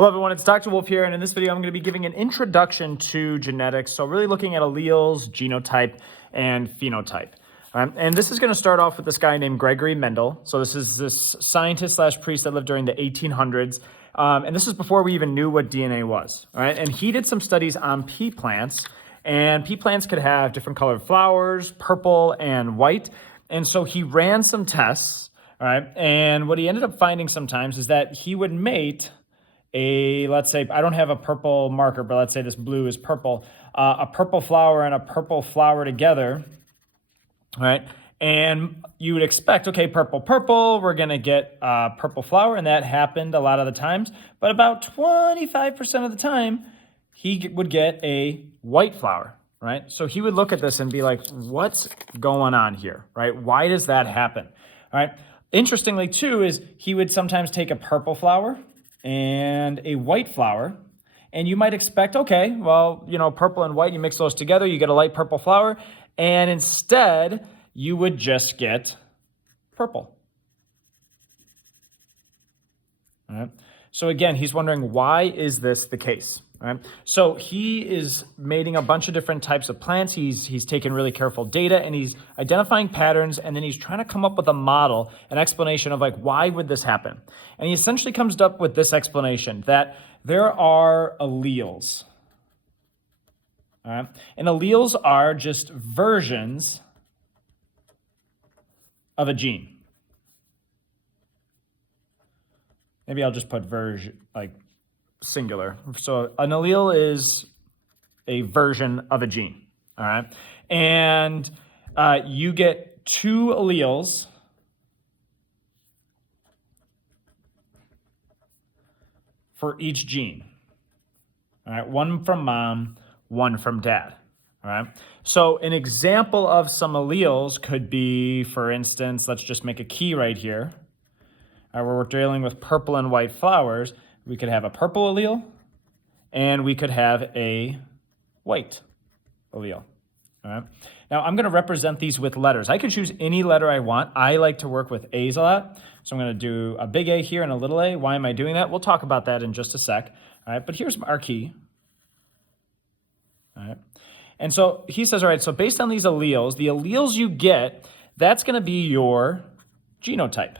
Hello everyone, it's Dr. Wolfe here, and in this video I'm going to be giving an introduction to genetics, so really looking at alleles, genotype, and phenotype. And this is going to start off with this guy named Gregory Mendel. So this is this scientist slash priest that lived during the 1800s, and this is before we even knew what DNA was. All right, and he did some studies on pea plants, and pea plants could have different colored flowers, purple and white, and so he ran some tests. All right, and what he ended up finding sometimes is that he would mate let's say, I don't have a purple marker, but let's say this blue is purple, a purple flower and a purple flower together, right? And you would expect, okay, purple, purple, we're going to get a purple flower, and that happened a lot of the times, but about 25% of the time, he would get a white flower, right? So he would look at this and be like, what's going on here, right? Why does that happen, all right? Interestingly, too, is he would sometimes take a purple flower and a white flower, and you might expect, okay, well, you know, purple and white, you mix those together, you get a light purple flower, and instead you would just get purple. All right. So again, he's wondering, why is this the case? All right. So he is mating a bunch of different types of plants. He's taken really careful data, and he's identifying patterns, and then he's trying to come up with a model, an explanation of like, why would this happen? And he essentially comes up with this explanation that there are alleles. All right. And alleles are just versions of a gene. Maybe I'll just put version, like singular. So an allele is a version of a gene, all right? And you get two alleles for each gene, all right? One from mom, one from dad, all right? So an example of some alleles could be, for instance, let's just make a key right here. Where we're dealing with purple and white flowers, we could have a purple allele, and we could have a white allele. All right. Now, I'm going to represent these with letters. I can choose any letter I want. I like to work with A's a lot, so I'm going to do a big A here and a little a. Why am I doing that? We'll talk about that in just a sec. All right, but here's our key. All right. And so he says, all right, so based on these alleles, the alleles you get, that's going to be your genotype.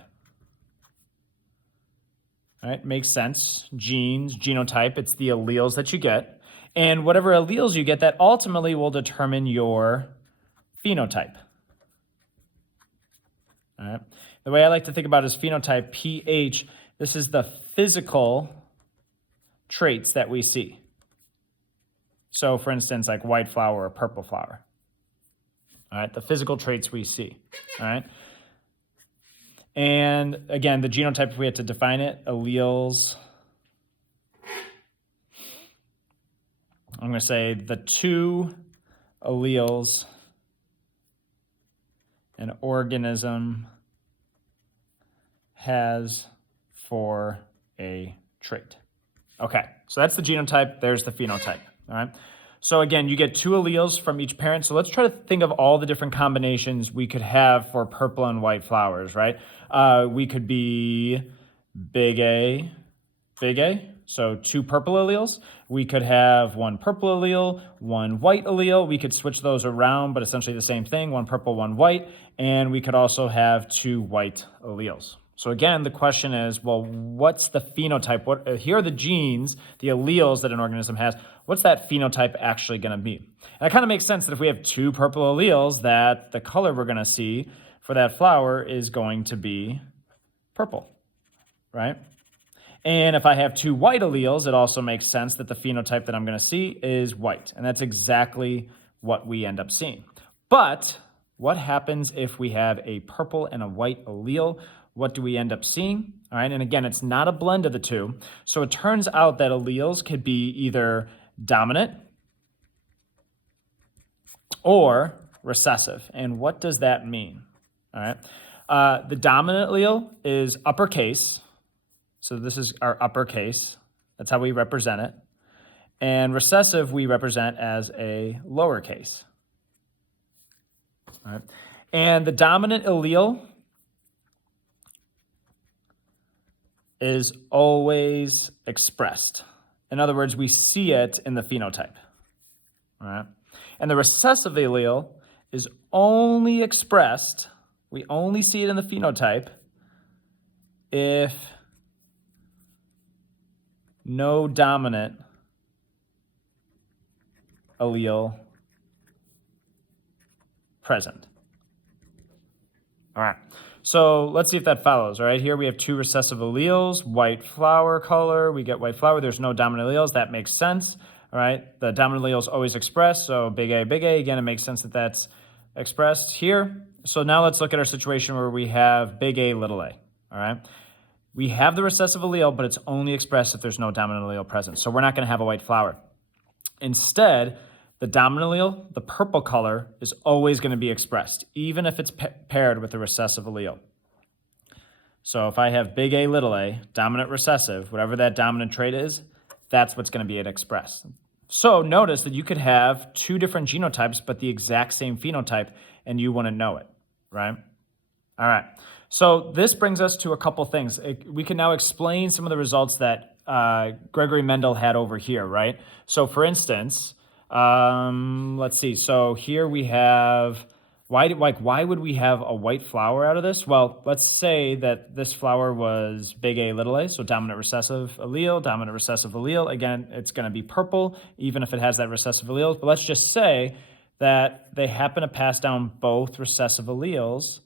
All right, makes sense. Genes, genotype, it's the alleles that you get. And whatever alleles you get, that ultimately will determine your phenotype. All right. The way I like to think about it is phenotype, PH, this is the physical traits that we see. So, for instance, like white flower or purple flower. All right, the physical traits we see. All right. And again, the genotype, if we had to define it, alleles, I'm going to say the two alleles an organism has for a trait. Okay, so that's the genotype, there's the phenotype, all right? So again, you get two alleles from each parent. So let's try to think of all the different combinations we could have for purple and white flowers, right? We could be big A, so two purple alleles. We could have one purple allele, one white allele. We could switch those around, but essentially the same thing, one purple, one white. And we could also have two white alleles. So again, the question is, well, what's the phenotype? Here are the genes, the alleles that an organism has. What's that phenotype actually going to be? And it kind of makes sense that if we have two purple alleles, that the color we're going to see for that flower is going to be purple, right? And if I have two white alleles, it also makes sense that the phenotype that I'm going to see is white. And that's exactly what we end up seeing. But what happens if we have a purple and a white allele? What do we end up seeing? All right, and again, it's not a blend of the two. So it turns out that alleles could be either dominant or recessive. And what does that mean? All right, the dominant allele is uppercase. So this is our uppercase. That's how we represent it. And recessive we represent as a lowercase. All right, and the dominant allele is always expressed. In other words, we see it in the phenotype. All right? And the recessive allele is only expressed, we only see it in the phenotype if no dominant allele present. All right, so let's see if that follows. All right, here we have two recessive alleles, white flower color, we get white flower, there's no dominant alleles, that makes sense. All right, the dominant allele is always expressed, so big A, again, it makes sense that that's expressed here. So now let's look at our situation where we have big A, little a, all right? We have the recessive allele, but it's only expressed if there's no dominant allele present, so we're not gonna have a white flower. Instead, the dominant allele, the purple color, is always gonna be expressed, even if it's paired with the recessive allele. So if I have big A, little a, dominant recessive, whatever that dominant trait is, that's what's going to be expressed. So notice that you could have two different genotypes, but the exact same phenotype, and you wouldn't know it, right? All right. So this brings us to a couple things. We can now explain some of the results that Gregory Mendel had over here, right? So for instance, let's see. So here we have, why would we have a white flower out of this? Well, let's say that this flower was big A, little a, so dominant recessive allele. Again, it's going to be purple, even if it has that recessive allele. But let's just say that they happen to pass down both recessive alleles,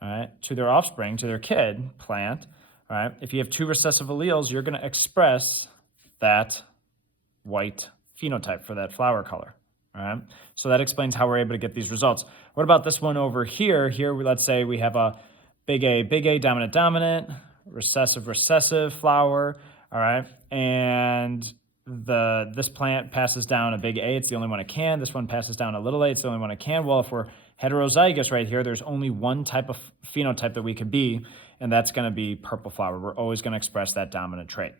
all right, to their offspring, to their kid plant. All right, if you have two recessive alleles, you're going to express that white phenotype for that flower color. All right, so that explains how we're able to get these results. What about this one over here? Here, let's say we have a big A, dominant, recessive flower, all right? And this plant passes down a big A, it's the only one it can. This one passes down a little a, it's the only one it can. Well, if we're heterozygous right here, there's only one type of phenotype that we could be, and that's gonna be purple flower. We're always gonna express that dominant trait.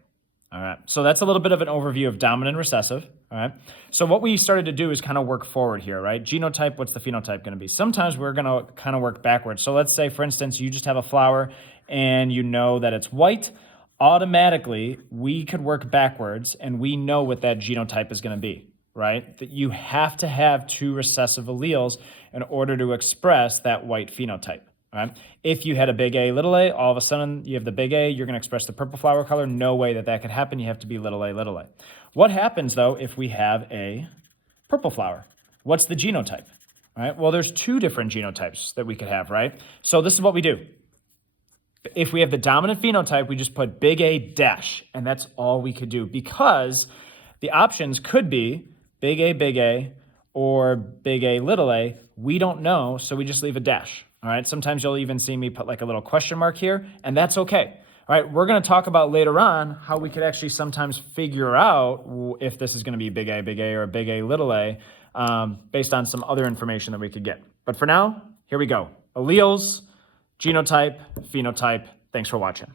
All right, so that's a little bit of an overview of dominant and recessive, all right? So what we started to do is kind of work forward here, right? Genotype, what's the phenotype gonna be? Sometimes we're gonna kind of work backwards. So let's say, for instance, you just have a flower and you know that it's white. Automatically, we could work backwards and we know what that genotype is gonna be, right? That you have to have two recessive alleles in order to express that white phenotype. All right. If you had a big A, little a, all of a sudden you have the big A, you're going to express the purple flower color. No way that could happen. You have to be little a, little a. What happens, though, if we have a purple flower? What's the genotype? All right. Well, there's two different genotypes that we could have, right? So this is what we do. If we have the dominant phenotype, we just put big A dash, and that's all we could do because the options could be big A, or big A, little a. We don't know, so we just leave a dash. All right, sometimes you'll even see me put like a little question mark here, and that's okay. All right, we're going to talk about later on how we could actually sometimes figure out if this is going to be big A, or big A, little a, based on some other information that we could get. But for now, here we go. Alleles, genotype, phenotype. Thanks for watching.